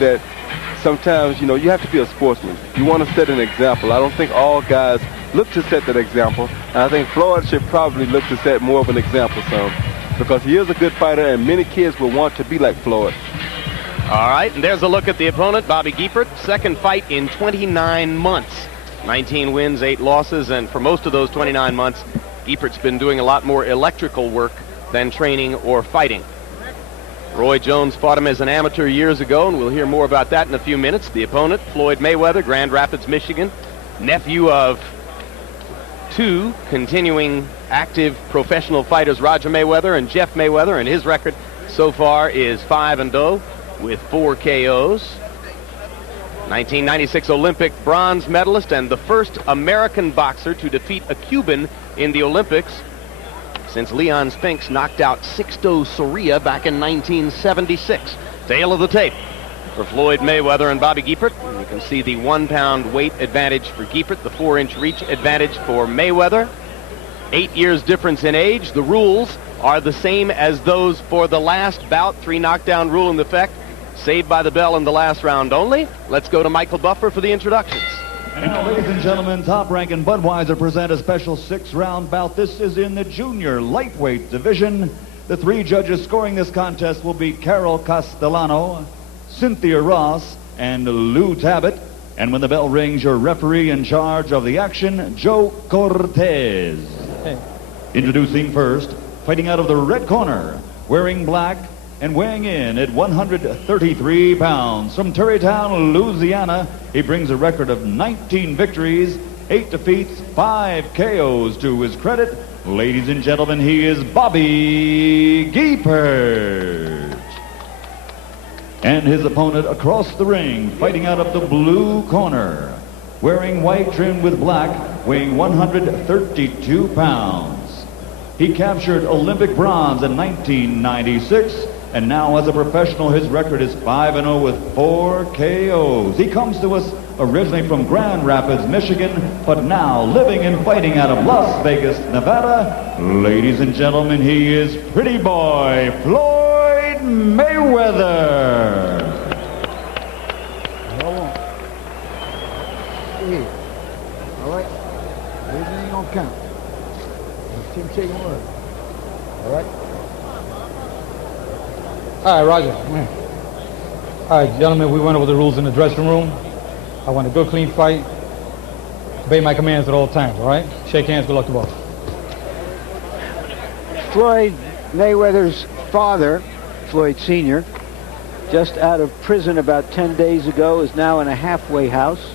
that sometimes, you have to be a sportsman. You want to set an example. I don't think all guys look to set that example. And I think Floyd should probably look to set more of an example, because he is a good fighter, and many kids will want to be like Floyd. All right, and there's a look at the opponent, Bobby Giepert. Second fight in 29 months. 19 wins, 8 losses, and for most of those 29 months, Giepert's been doing a lot more electrical work than training or fighting. Roy Jones fought him as an amateur years ago, and we'll hear more about that in a few minutes. The opponent, Floyd Mayweather, Grand Rapids, Michigan, nephew of 2 continuing active professional fighters, Roger Mayweather and Jeff Mayweather, and his record so far is 5-0 with 4 KOs. 1996 Olympic bronze medalist and the first American boxer to defeat a Cuban in the Olympics since Leon Spinks knocked out Sixto Soria back in 1976. Tail of the tape for Floyd Mayweather and Bobby Giepert. You can see the 1-pound weight advantage for Giepert, the 4-inch reach advantage for Mayweather. 8 years difference in age. The rules are the same as those for the last bout. 3 knockdown rule in effect. Saved by the bell in the last round only. Let's go to Michael Buffer for the introductions. And now, ladies and gentlemen, Top Rank and Budweiser present a special 6-round bout. This is in the junior lightweight division. The 3 judges scoring this contest will be Carol Castellano, Cynthia Ross, and Lou Tabbitt. And when the bell rings, your referee in charge of the action, Joe Cortez. Hey. Introducing first, fighting out of the red corner, wearing black and weighing in at 133 pounds. From Terrytown, Louisiana, he brings a record of 19 victories, 8 defeats, 5 KOs to his credit. Ladies and gentlemen, he is Bobby Giepert. And his opponent across the ring, fighting out of the blue corner, wearing white trimmed with black, weighing 132 pounds. He captured Olympic bronze in 1996, and now as a professional, his record is 5-0 with 4 KOs. He comes to us originally from Grand Rapids, Michigan, but now living and fighting out of Las Vegas, Nevada. Ladies and gentlemen, he is Pretty Boy Floyd Mayweather. Hold on. Here. All right. Everything ain't gonna count. Keep shaking word. All right. All right, Roger. Come here. All right, gentlemen, we went over the rules in the dressing room. I want a good, clean fight. Obey my commands at all times, all right? Shake hands, good luck to both. Floyd Mayweather's father, Floyd Sr., just out of prison about 10 days ago, is now in a halfway house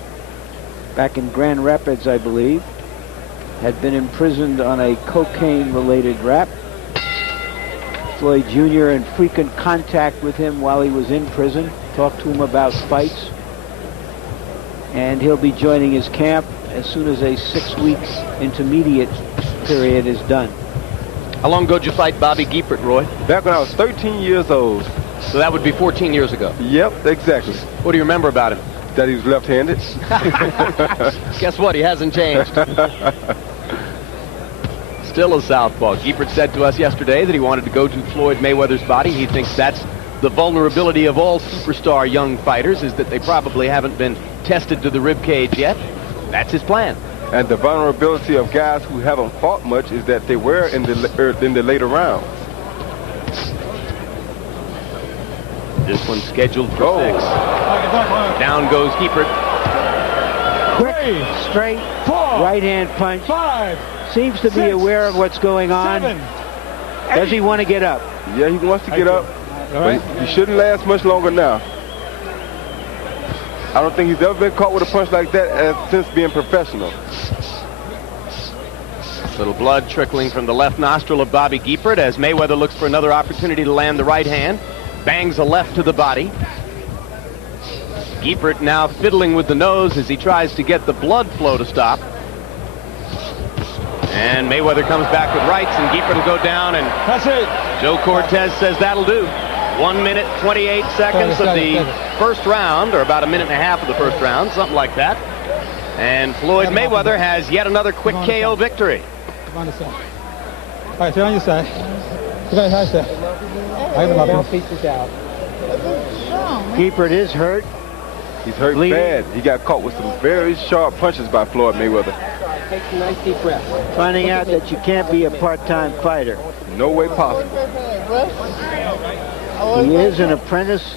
back in Grand Rapids, I believe. Had been imprisoned on a cocaine-related rap. Floyd Jr. in frequent contact with him while he was in prison, talked to him about fights. And he'll be joining his camp as soon as a 6-week intermediate period is done. How long ago did you fight Bobby Giepert, Roy? Back when I was 13 years old. So that would be 14 years ago. Yep, exactly. What do you remember about him? That he was left-handed. Guess what? He hasn't changed. Still a southpaw. Giepert said to us yesterday that he wanted to go to Floyd Mayweather's body. He thinks that's the vulnerability of all superstar young fighters, is that they probably haven't been tested to the rib cage yet. That's his plan. And the vulnerability of guys who haven't fought much is that they were in the later rounds. This one's scheduled for 6. Down goes Giepert. Quick, straight, right-hand punch. 5. Seems to be aware of what's going on. 7. Does he want to get up? Yeah, he wants to get up. But he shouldn't last much longer now. I don't think he's ever been caught with a punch like that since being professional. Little blood trickling from the left nostril of Bobby Giepert as Mayweather looks for another opportunity to land the right hand. Bangs a left to the body. Giepert now fiddling with the nose as he tries to get the blood flow to stop. And Mayweather comes back with rights, and Giepert will go down, and that's it. Joe Cortez says that'll do. 1 minute, 28 seconds of the first round, or about a minute and a half of the first round, something like that. And Floyd Mayweather has yet another quick KO victory. On the side. All right, stay on your side. Stay on your side. I have my feet out. Giepert is hurt. He's hurt Bleeding. bad. He got caught with some very sharp punches by Floyd Mayweather. Take a nice deep breath. Finding out that you can't be a part-time fighter. No way possible. He is an apprentice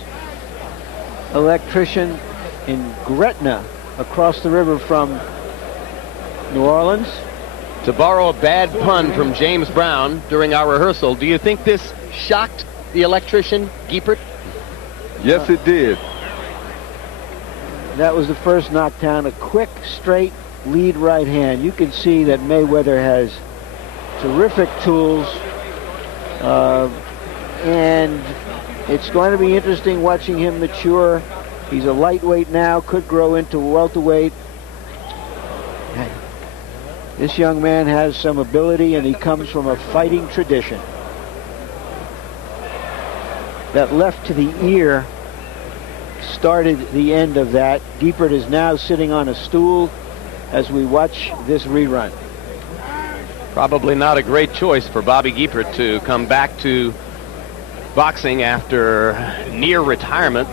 electrician in Gretna, across the river from New Orleans. To borrow a bad pun from James Brown during our rehearsal, do you think this shocked the electrician, Giepert? Yes, it did. That was the first knockdown, a quick, straight lead right hand. You can see that Mayweather has terrific tools, and it's going to be interesting watching him mature. He's a lightweight now, could grow into welterweight. This young man has some ability, and he comes from a fighting tradition. That left to the ear started the end of that. Giepert is now sitting on a stool as we watch this rerun. Probably not a great choice for Bobby Giepert to come back to boxing after near retirement.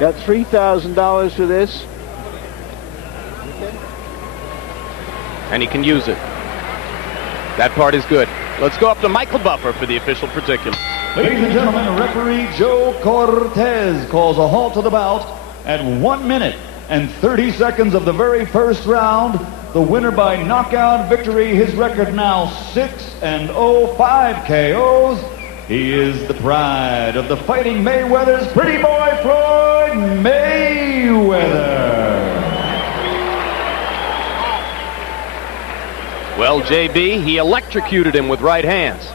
Got $3,000 for this. And he can use it. That part is good. Let's go up to Michael Buffer for the official particulars. Ladies and gentlemen, referee Joe Cortez calls a halt to the bout at 1 minute and 30 seconds of the very first round. The winner by knockout victory. His record now 6-0, 5 KOs. He is the pride of the Fighting Mayweathers, pretty boy Floyd Mayweather. Well, JB, he electrocuted him with right hands.